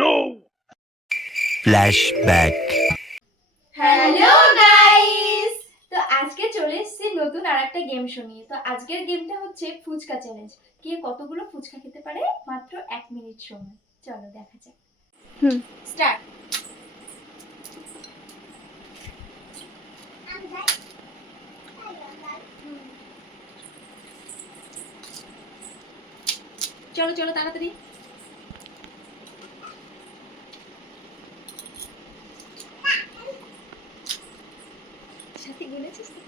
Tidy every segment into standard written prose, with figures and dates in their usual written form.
no! Flashback. Hello guys, তো আজকে চলে এসেছি নতুন আরেকটা গেম শো নিয়ে। তো আজকের গেমটা হচ্ছে ফুচকা চ্যালেঞ্জ। কে কতগুলো ফুচকা খেতে পারে মাত্র 1 মিনিট সময়। চলো দেখা যাক। স্টার্ট। চলো চলো তাড়াতাড়ি। সাথে গুনেছিস তো?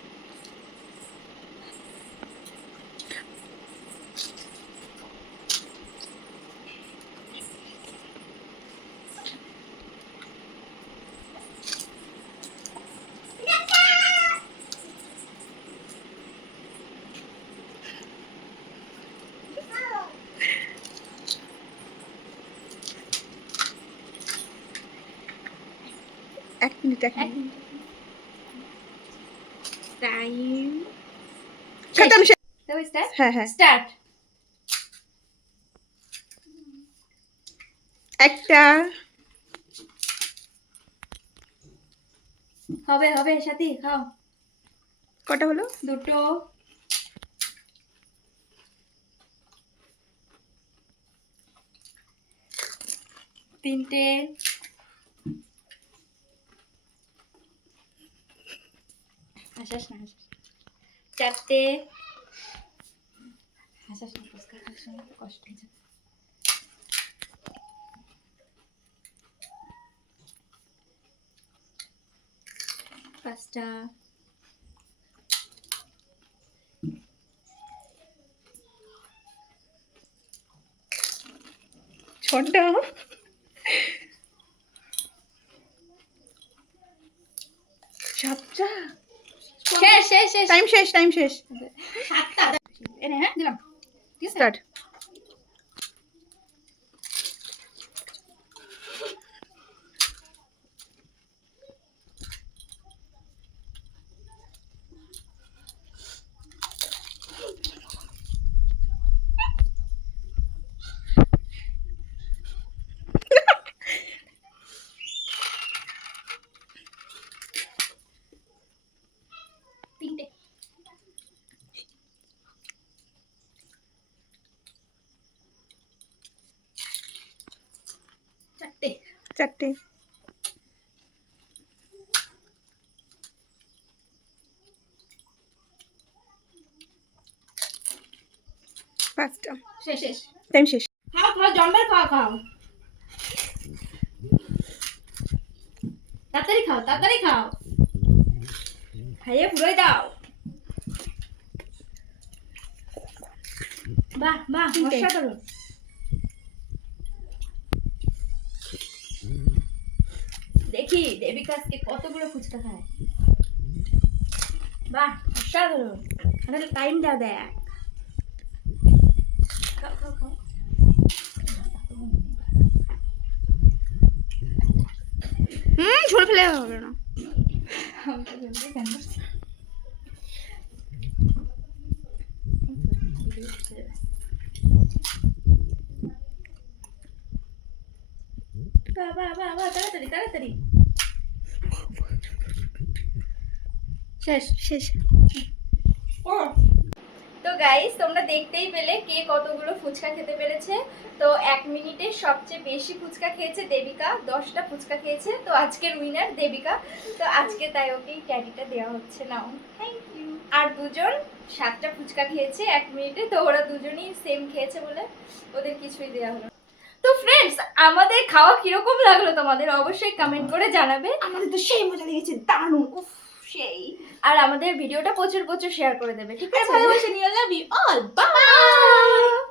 এক মিনিট টাইম খতম। তো স্টার্ট। হ্যাঁ হ্যাঁ স্টার্ট। একটা হবে হবে সাথী খাও। কটা হলো? দুটো। তিনটে। হাসাস না হাসাস। চারটে। হাসাস না, ফুচকা খাওয়ার সময় তো কষ্ট হয়ে যাবে। পাঁচটা। ছটা সাতটা শেষ শেষ শেষ। টাইম শেষ সাতটা। এনে হ্যাঁ দিলাম। ঠিক আছে। স্টার্ট। তিনটে। চারটে। চারটে পাঁচটা শেষ শেষ। টাইম শেষ। খাও খাও জম্বার খাও খাও। তাড়াতাড়ি খাও তাড়াতাড়ি খাও। খাইয়ে পুরোই দাও। বাহ বাহ তিনটে। অসাধারণ। দেখি দেবিকা আজকে কতগুলো ফুচকা খায়। বাহ অসাধারণ। তাহলে টাইমটা দেখ। খাও খাও খাও। ঝোল ফেলে হবে না। বাবা বাবা তাড়াতাড়ি তাড়াতাড়ি। শেষ শেষ। তো গাইস তোমরা দেখতেই পেলে কে কতগুলো ফুচকা খেতে পেরেছে। তো 1 মিনিটে সবচেয়ে বেশি ফুচকা খেয়েছে দেবিকা, 10টা ফুচকা খেয়েছে। তো আজকের উইনার দেবিকা। তো আজকে তাই ওকেই ক্যাডিটা দেওয়া হচ্ছে। নাও থ্যাংক ইউ। আর দুজন 7টা ফুচকা খেয়েছে 1 মিনিটে। তো ওরা দুজনই সেম খেয়েছে বলে ওদের কিছুই দেওয়া হলো না। তো ফ্রেন্ডস আমাদের খাওয়া কিরকম লাগলো তোমাদের অবশ্যই কমেন্ট করে জানাবে। আমাদের তো সেই মজা লেগেছে, দারুণ। উফ সেই। আর আমাদের ভিডিওটা প্রচুর প্রচুর শেয়ার করে দেবে। ঠিক আছে, ভালোবাসা নিয়ে লাভ ইউ অল। বাই।